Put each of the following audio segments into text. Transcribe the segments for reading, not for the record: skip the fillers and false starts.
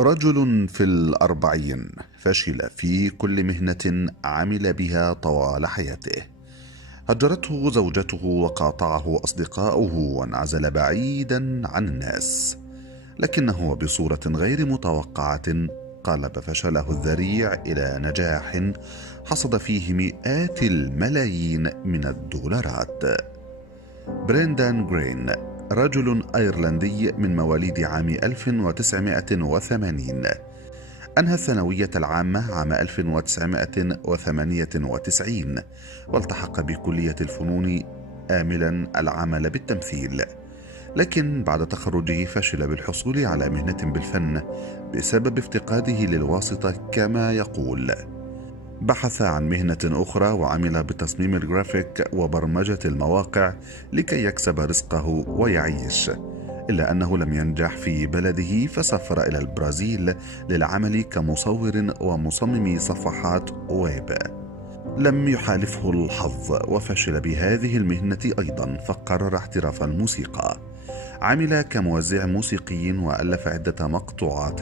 رجل في الأربعين فشل في كل مهنة عمل بها طوال حياته. هجرته زوجته وقاطعه أصدقاؤه وانعزل بعيدا عن الناس، لكنه بصورة غير متوقعة قلب فشله الذريع إلى نجاح حصد فيه مئات الملايين من الدولارات. بريندان جرين رجل أيرلندي من مواليد عام 1980، أنهى الثانوية العامة عام 1998 والتحق بكلية الفنون آملا العمل بالتمثيل، لكن بعد تخرجه فشل بالحصول على مهنة بالفن بسبب افتقاده للواسطة كما يقول. بحث عن مهنة أخرى وعمل بتصميم الجرافيك وبرمجة المواقع لكي يكسب رزقه ويعيش، إلا أنه لم ينجح في بلده فسافر إلى البرازيل للعمل كمصور ومصمم صفحات ويب. لم يحالفه الحظ وفشل بهذه المهنة أيضا، فقرر احتراف الموسيقى. عمل كموزع موسيقي وألف عدة مقطوعات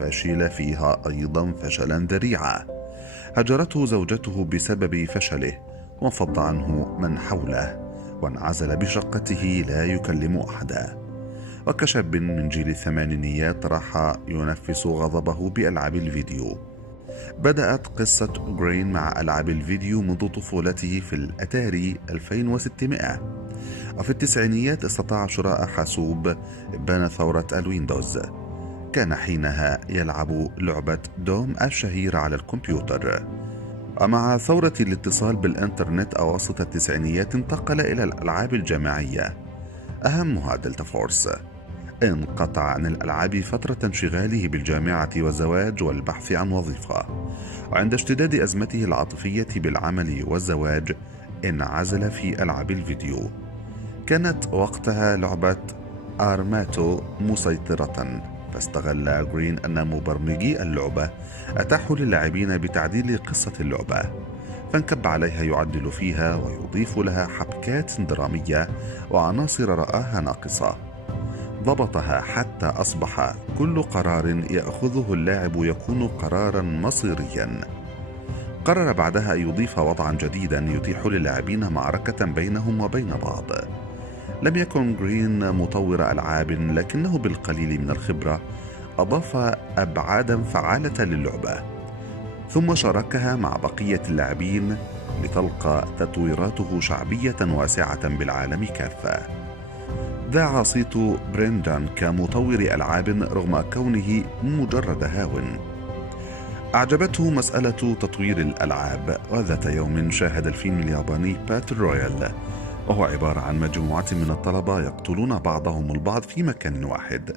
فشل فيها أيضا فشلا ذريعا. هجرته زوجته بسبب فشله وانفض عنه من حوله وانعزل بشقته لا يكلم أحدا. وكشاب من جيل الثمانينيات راح ينفس غضبه بألعاب الفيديو. بدأت قصة جرين مع ألعاب الفيديو منذ طفولته في الأتاري 2600، وفي التسعينيات استطاع شراء حاسوب بان ثورة الويندوز. كان حينها يلعب لعبة دوم الشهيرة على الكمبيوتر، ومع ثورة الاتصال بالإنترنت أواسط التسعينيات انتقل إلى الألعاب الجماعية أهمها دلتا فورس. انقطع عن الألعاب فترة انشغاله بالجامعة والزواج والبحث عن وظيفة، وعند اشتداد أزمته العاطفية بالعمل والزواج انعزل في ألعاب الفيديو. كانت وقتها لعبة آرماتو مسيطرة، فاستغل جرين أن مبرمجي اللعبة أتاحوا للاعبين بتعديل قصة اللعبة، فانكب عليها يعدل فيها ويضيف لها حبكات درامية وعناصر رآها ناقصة. ضبطها حتى أصبح كل قرار يأخذه اللاعب يكون قرارا مصيريا. قرر بعدها أن يضيف وضعا جديدا يتيح للاعبين معركة بينهم وبين بعض. لم يكن جرين مطور ألعاب، لكنه بالقليل من الخبرة أضاف أبعادا فعالة للعبة، ثم شاركها مع بقية اللاعبين لتلقى تطويراته شعبية واسعة بالعالم كافة. ذاع صيت بريندان كمطور ألعاب رغم كونه مجرد هاو. أعجبته مسألة تطوير الألعاب، وذات يوم شاهد الفيلم الياباني باتل رويال، وهو عبارة عن مجموعة من الطلبة يقتلون بعضهم البعض في مكان واحد.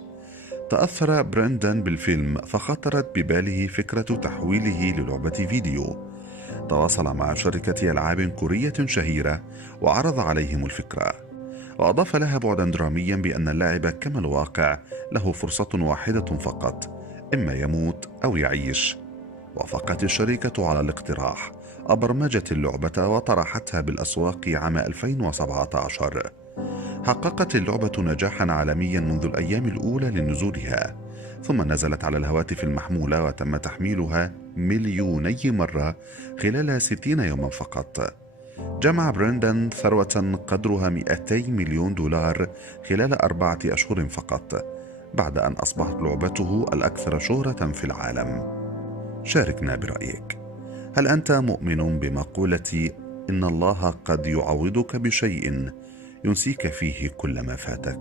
تأثر بريندان بالفيلم فخطرت بباله فكرة تحويله للعبة فيديو. تواصل مع شركة ألعاب كورية شهيرة وعرض عليهم الفكرة، وأضاف لها بعدا دراميا بأن اللاعب كما الواقع له فرصة واحدة فقط، إما يموت أو يعيش. وافقت الشركة على الاقتراح، أبرمجت اللعبة وطرحتها بالأسواق عام 2017. حققت اللعبة نجاحا عالميا منذ الأيام الأولى لنزولها، ثم نزلت على الهواتف المحمولة وتم تحميلها مليوني مرة خلال 60 يوما فقط. جمع بريندان ثروة قدرها 200 مليون دولار خلال 4 أشهر فقط، بعد أن أصبحت لعبته الأكثر شهرة في العالم. شاركنا برأيك، هل أنت مؤمن بمقولة إن الله قد يعوضك بشيء ينسيك فيه كل ما فاتك؟